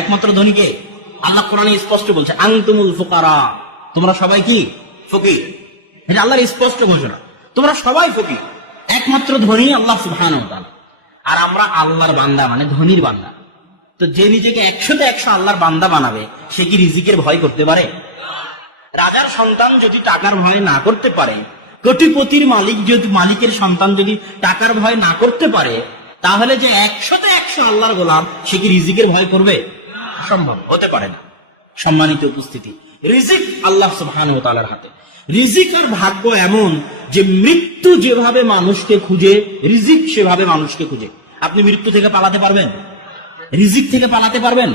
একমাত্র ধনীকে আল্লাহ কোরআনে স্পষ্ট বলছে আং তুমুল ফুকারা তোমরা সবাই কি ফকির এটা আল্লাহর স্পষ্ট ঘোষণা তোমরা সবাই ফকির একমাত্র ধনী আল্লাহ সুহান আর আমরা আল্লাহর বান্দা মানে ধনীর বান্দা তো যে নিজেকে একশোতে একশো আল্লাহর বান্দা বানাবে সে কি রিজিকের ভয় করতে পারে রাজার সন্তান যদি টাকার ভয় না করতে পারে কোটিপতির মালিক যদি মালিকের সন্তান যদি টাকার ভয় না করতে পারে তাহলে যে একশোতে একশো আল্লাহর গোলাম সে কি রিজিকের ভয় করবে সম্ভব হতে পারে না সম্মানিত উপস্থিতি রিজিক আল্লাহ সুবহান ও তালার হাতে রিজিকের ভাগ্য এমন যে মৃত্যু যেভাবে মানুষকে খুঁজে রিজিক সেভাবে মানুষকে খুঁজে আপনি মৃত্যু থেকে পালাতে পারবেন রিজিক থেকে পালাতে পারবেন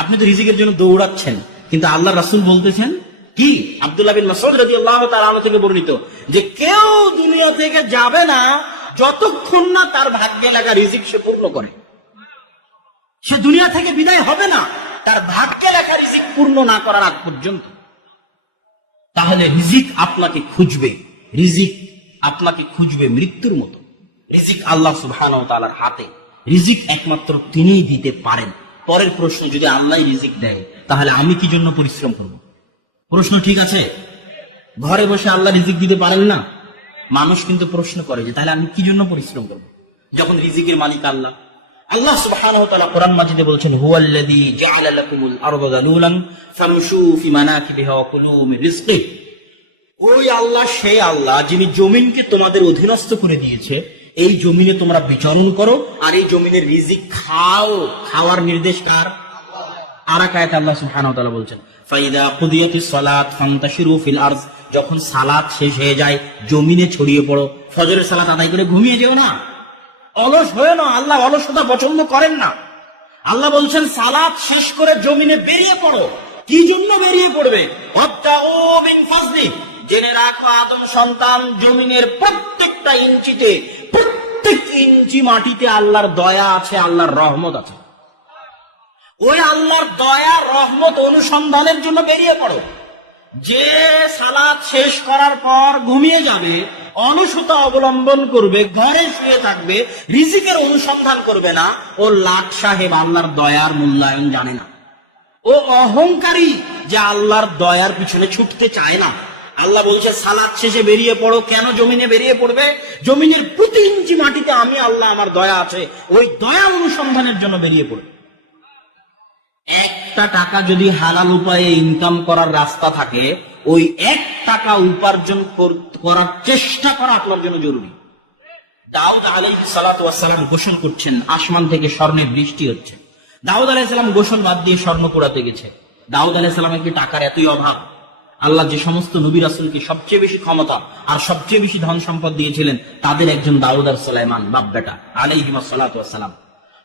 আপনি তো রিজিকের জন্য দৌড়াচ্ছেন কিন্তু আল্লাহ রাসুল বলতেছেন কি আব্দুল্লাহ বিন মাসুদ রাজি আল্লাহ থেকে বর্ণিত যে কেউ দুনিয়া থেকে যাবে না যতক্ষণ না তার ভাগ্যে লাগা রিজিক সে পূর্ণ করে সে দুনিয়া থেকে বিদায় হবে না তার ভাগ্যে লেখা রিজিক পূর্ণ না করার আগ পর্যন্ত তাহলে রিজিক আপনাকে খুঁজবে রিজিক আপনাকে খুঁজবে মৃত্যুর মতো রিজিক আল্লাহ সুহান তালার হাতে রিজিক একমাত্র তিনি দিতে পারেন পরের প্রশ্ন যদি আল্লাহ রিজিক দেয় তাহলে আমি কি জন্য পরিশ্রম করব প্রশ্ন ঠিক আছে ঘরে বসে আল্লাহ রিজিক দিতে পারেন না মানুষ কিন্তু প্রশ্ন করে যে তাহলে আমি কি জন্য পরিশ্রম করব যখন রিজিকের মালিক আল্লাহ আল্লাহ সুবহানাহু ওয়া তাআলা কোরআন মাজিদে বলছেন হুয়াল্লাযী জাআলা লাকুমুল দালুলান ফামশু ফি মানাকিবিহা ওয়া কুলু রিজকি ওই আল্লাহ সেই আল্লাহ যিনি জমিনকে তোমাদের অধীনস্থ করে দিয়েছে এই জমিনে তোমরা বিচরণ করো আর এই জমিনের রিজিক খাও খাওয়ার নির্দেশ কার আর এক আল্লাহ সুবহানাহু ওয়া তাআলা বলছেন ফাইদা কুদিয়াতিস সালাত ফান্তাশিরু ফিল যখন সালাত শেষ হয়ে যায় জমিনে ছড়িয়ে পড়ো ফজরের সালাত আদায় করে ঘুমিয়ে যেও না অলস হয়ে না আল্লাহ অলসতা পছন্দ করেন না আল্লাহ বলছেন সালাদ শেষ করে জমিনে বেরিয়ে পড়ো কি জন্য বেরিয়ে পড়বে জেনে রাখো আদম সন্তান জমিনের প্রত্যেকটা ইঞ্চিতে প্রত্যেক ইঞ্চি মাটিতে আল্লাহর দয়া আছে আল্লাহর রহমত আছে ওই আল্লাহর দয়া রহমত অনুসন্ধানের জন্য বেরিয়ে পড়ো যে সালাদ শেষ করার পর ঘুমিয়ে যাবে অনুসূতা অবলম্বন করবে ঘরে শুয়ে থাকবে রিজিকের অনুসন্ধান করবে না ও লাট সাহেব আল্লাহর দয়ার মূল্যায়ন জানে না ও অহংকারী যে আল্লাহর দয়ার পিছনে ছুটতে চায় না আল্লাহ বলছে সালাদ শেষে বেরিয়ে পড়ো কেন জমিনে বেরিয়ে পড়বে জমিনের প্রতি ইঞ্চি মাটিতে আমি আল্লাহ আমার দয়া আছে ওই দয়া অনুসন্ধানের জন্য বেরিয়ে পড়বে এক একটা টাকা যদি হালাল উপায়ে ইনকাম করার রাস্তা থাকে ওই এক টাকা উপার্জন করার চেষ্টা করা আপনার জন্য জরুরি দাউদ আলী সালাতাম ঘোষণ করছেন আসমান থেকে স্বর্ণের বৃষ্টি হচ্ছে দাউদ আলাইসালাম ঘোষণ বাদ দিয়ে স্বর্ণ কুড়াতে গেছে দাউদ আলাইসালামের কি টাকার এতই অভাব আল্লাহ যে সমস্ত নবীর আসলকে সবচেয়ে বেশি ক্ষমতা আর সবচেয়ে বেশি ধন সম্পদ দিয়েছিলেন তাদের একজন দাউদ আর সোলাইমান বাপ বেটা আলাইহিমা সালাতাম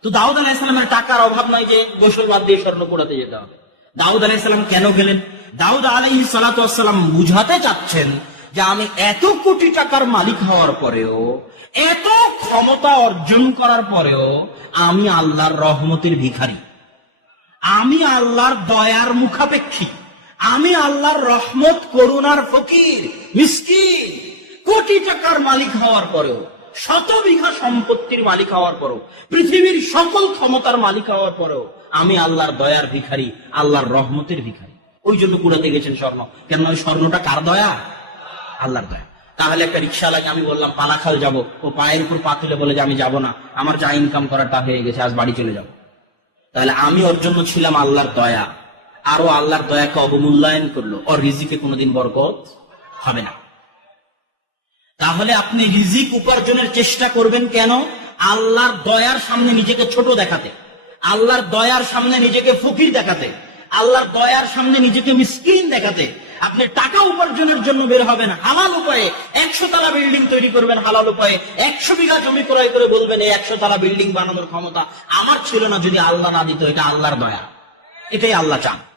তো দাউদ আলাহিসাল্লামের টাকার অভাব নয় যে গোসল বাদ দিয়ে স্বর্ণ পোড়াতে যেতে হবে দাউদ আলাহিসাল্লাম কেন গেলেন দাউদ আলহি সালাতাম বুঝাতে চাচ্ছেন যে আমি এত কোটি টাকার মালিক হওয়ার পরেও এত ক্ষমতা অর্জন করার পরেও আমি আল্লাহর রহমতের ভিখারি আমি আল্লাহর দয়ার মুখাপেক্ষী আমি আল্লাহর রহমত করুণার ফকির মিসকিন কোটি টাকার মালিক হওয়ার পরেও শত বিঘা সম্পত্তির মালিক হওয়ার পরও পৃথিবীর সকল ক্ষমতার মালিক হওয়ার পরেও আমি আল্লাহর দয়ার ভিখারি আল্লাহর রহমতের ভিখারি ওই জন্য কুড়াতে গেছেন স্বর্ণ কেন ওই স্বর্ণটা কার দয়া আল্লাহর দয়া তাহলে একটা রিক্সা লাগে আমি বললাম পালাখাল যাব ও পায়ের উপর পা তুলে বলে যে আমি যাব না আমার যা ইনকাম করার তা হয়ে গেছে আজ বাড়ি চলে যাব তাহলে আমি ওর জন্য ছিলাম আল্লাহর দয়া আরো আল্লাহর দয়াকে অবমূল্যায়ন করলো ওর রিজিকে কোনোদিন বরকত হবে না তাহলে আপনি রিজিক উপার্জনের চেষ্টা করবেন কেন আল্লাহর দয়ার সামনে নিজেকে ছোট দেখাতে আল্লাহর দয়ার সামনে নিজেকে ফকির দেখাতে আল্লাহর দয়ার সামনে নিজেকে মিসকিন দেখাতে আপনি টাকা উপার্জনের জন্য বের হবেন হালাল উপায়ে একশো তালা বিল্ডিং তৈরি করবেন হালাল উপায়ে একশো বিঘা জমি ক্রয় করে বলবেন এই একশো তালা বিল্ডিং বানানোর ক্ষমতা আমার ছিল না যদি আল্লাহ না দিত এটা আল্লাহর দয়া এটাই আল্লাহ চান